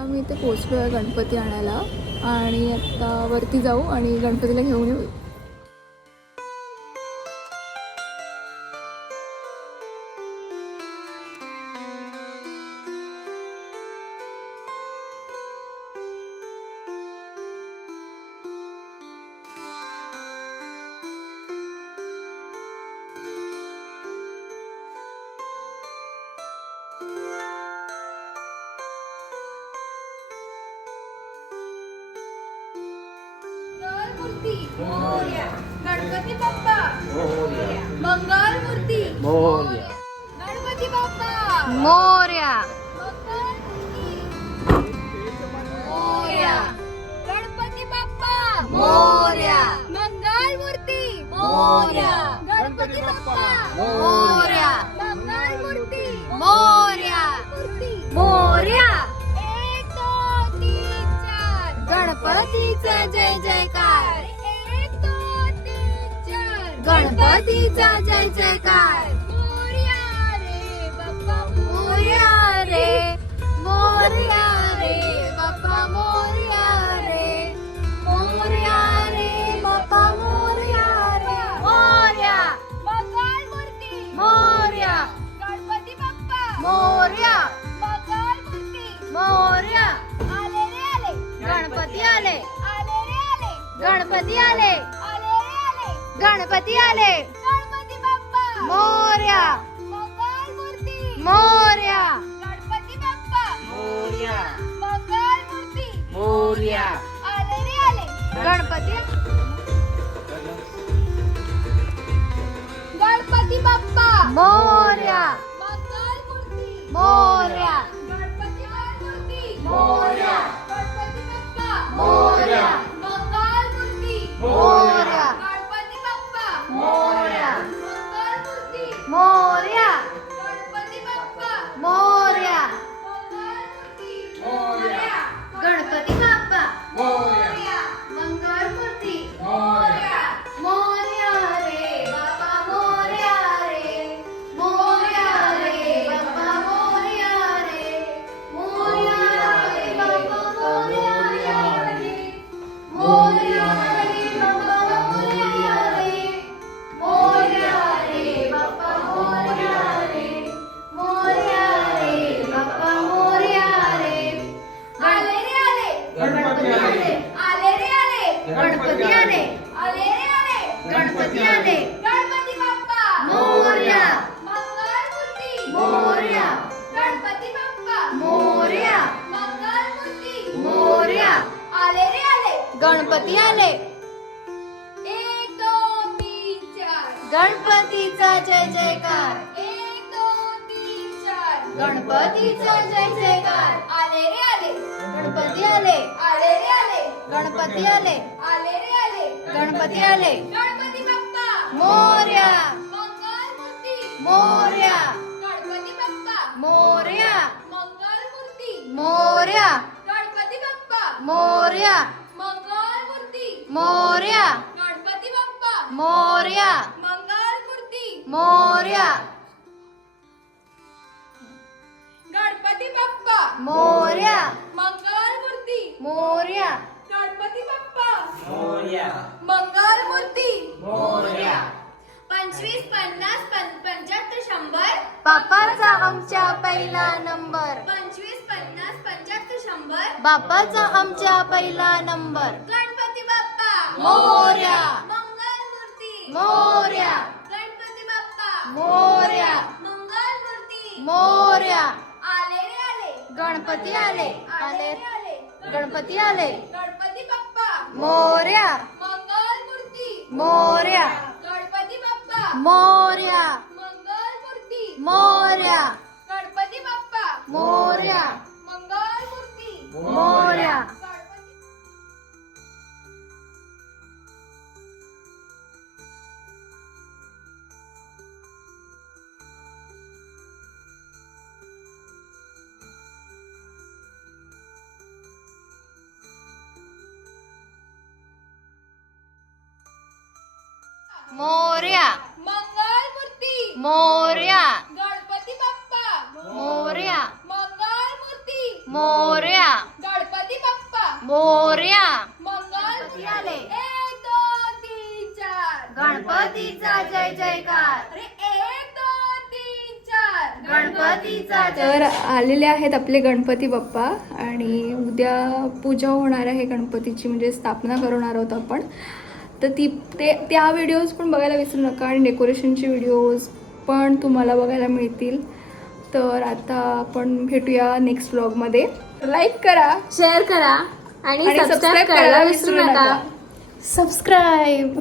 आम्ही इथे पोचलो आहे गणपती आणायला. आणि आता वरती जाऊ आणि गणपतीला घेऊन येऊ. मूर्ती गणपती बाप्पा. मंगल मूर्ती. गणपती बाप्पा. मोर्या मंगल मूर्ती. मोर्या गणपती बाप्पा. मोरया. मंगल मूर्ती. मोरया. गणपती बाप्पा. मोरया. मंगल मूर्ती. मोरया. मूर्ती. मोर्या एक दोन तीन चार. गणपतीचा जय जयकार. गणपतीचा जय जयकार मोरया रे बाप्पा मोर्या रे. मोर्या रे बाप्पा मोर्या रे. मोर्या रे बाप्पा मोर्या रे. मोर्या. मंगल मूर्ती. मोर्या. गणपती बाप्पा. मोर्या. मंगल मूर्ती. मोर्या. आले रे आले. गणपती आले. आले रे आले. गणपती आले आले रे आले. गणपती आले. गणपती बाप्पा. मोर्या. मंगल मूर्ती. मोर्या. गणपती बाप्पा. मोर्या. मंगल मूर्ती. मोर्या. आले रे आले. गणपती. गणपती बाप्पा. मोर्या. मोर्या। गणपती बाप्पा मोर्या। मंगल मोरया. गणपती बाप्पा। मोर्या। मंगळ मूर्ती मोरया. मोर्या रे बाप्पा मोर्या रे। मोर्या रे बाप्पा मोर्या रे। मोर्या रे बाप्पा मोर्या रे। मोर्या गणपती आले. एक दोन तीन चार गणपतीचा जय जयकार. एक दोन तीन चार गणपतीचा जय जयकार. आले रे आले. गणपती आले. आले रे आले. गणपती आले. आले रे आले. गणपती आले. गणपती बाप्पा. मोर्या. मंगल मूर्ती मोर्या. गणपती बाप्पा. मोर्या. मंगल मूर्ती मोर्या. गणपती बाप्पा. मोर्या. मंगल मोर्या. गणपती बाप्पा. मोर्या. मंगल मूर्ती. मोर्या. गणपती बाप्पा. मोर्या. मंगल मूर्ती. मोर्या. गणपती बाप्पा. मोर्या. मंगल मूर्ती. मोर्या. पंचवीस पन्नास पं- पंच्याहत्तर शंभर. बापाचा आमच्या पहिला नंबर. पंचवीस पन्नास पंच्याहत्तर शंभर. बापाचा आमच्या पहिला नंबर. मोरया. मंगल मूर्ती मोरया. गणपती बाप्पा मोरया. मंगल मूर्ती मोर्या आले रे आले गणपती आले आले रे आले गणपती आले गणपती बाप्पा मोर्या मंगल मूर्ति मोर्या गणपती बाप्पा मोर्या मंगल मूर्ति मोर्या गणपती बाप्पा मोर्या मंगल मूर्ती मोर्या मोर्या. मंगल मूर्ती मोर्या. गणपती बाप्पा. मोर्या. मंगल मूर्ती मोर्या मोर्या. मंगल आले. एक दोन तीन चार. गणपतीचा जय जयकार अरे एक दोन तीन चार. गणपतीचा तर आलेले आहेत आपले गणपती बाप्पा आणि उद्या पूजा होणार आहे गणपतीची म्हणजे स्थापना करणार आहोत आपण. तर ती ते त्या व्हिडिओज पण बघायला विसरू नका आणि डेकोरेशनचे व्हिडिओज पण तुम्हाला बघायला मिळतील. तर आता आपण भेटूया नेक्स्ट व्लॉगमध्ये लाईक करा शेअर करा आणि सबस्क्राईब करायला विसरू नका. सबस्क्राईब